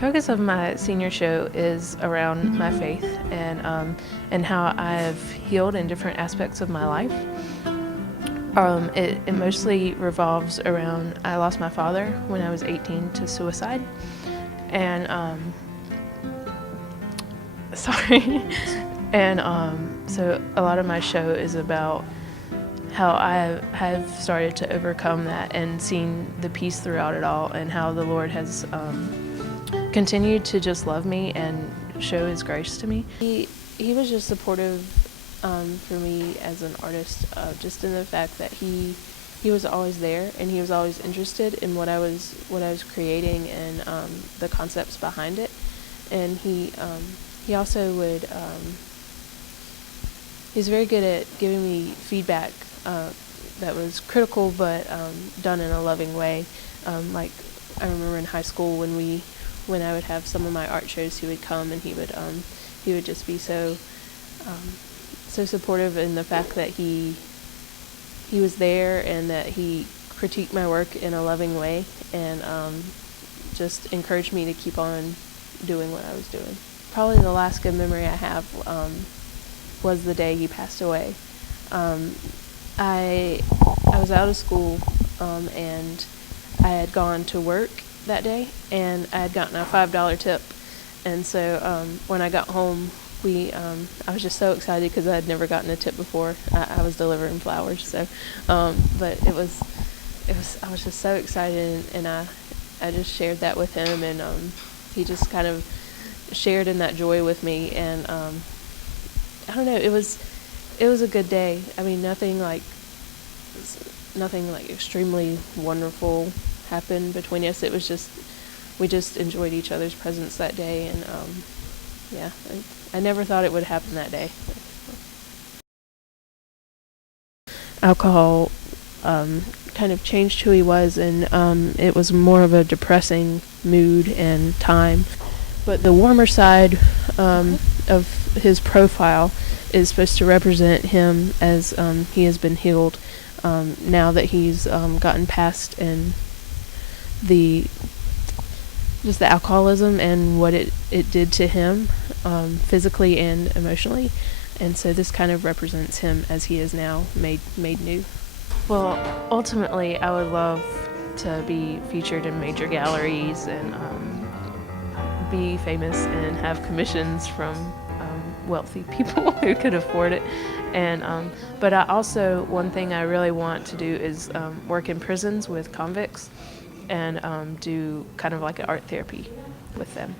focus of my senior show is around my faith and how I've healed in different aspects of my life. It mostly revolves around I lost my father when I was 18 to suicide, and sorry, and so a lot of my show is about how I have started to overcome that and seen the peace throughout it all, and how the Lord has continued to just love me and show His grace to me. He was just supportive for me as an artist, just in the fact that he was always there and he was always interested in what I was creating and the concepts behind it. And he also would he's very good at giving me feedback that was critical, but done in a loving way. Like I remember in high school when I would have some of my art shows, he would come and he would just be so supportive in the fact that he was there and that he critiqued my work in a loving way, and just encouraged me to keep on doing what I was doing. Probably the last good memory I have was the day he passed away. I was out of school and I had gone to work that day, and I had gotten a $5 tip. And so when I got home, I was just so excited because I had never gotten a tip before. I was delivering flowers, so but I was just so excited, and I just shared that with him, and he just kind of shared in that joy with me, and I don't know, it was a good day. I mean, nothing like extremely wonderful happened between us. It was just, we just enjoyed each other's presence that day, and yeah, I never thought it would happen that day. Alcohol kind of changed who he was, and it was more of a depressing mood and time. But the warmer side of his profile is supposed to represent him as he has been healed now that he's gotten past and the alcoholism and what it did to him physically and emotionally. And so this kind of represents him as he is now made new. Well, ultimately, I would love to be featured in major galleries and be famous and have commissions from wealthy people who could afford it. And but I also, one thing I really want to do is work in prisons with convicts and do kind of like an art therapy with them.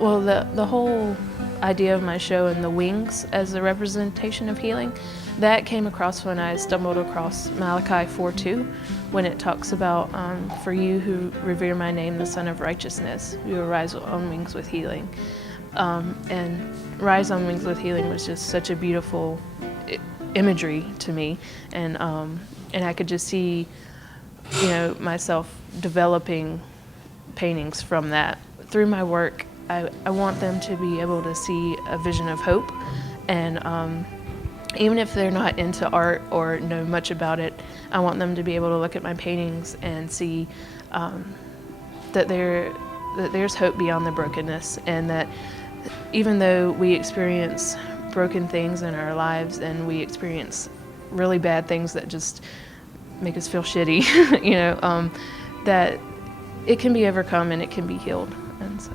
Well, the whole idea of my show and the wings as a representation of healing, that came across when I stumbled across Malachi 4:2, when it talks about, for you who revere my name, the Son of Righteousness, you will rise on wings with healing. And rise on wings with healing was just such a beautiful imagery to me, and I could just see, myself developing paintings from that. Through my work, I want them to be able to see a vision of hope, and even if they're not into art or know much about it, I want them to be able to look at my paintings and see that there's hope beyond the brokenness, and that even though we experience broken things in our lives and we experience really bad things that just make us feel shitty, that it can be overcome and it can be healed. And so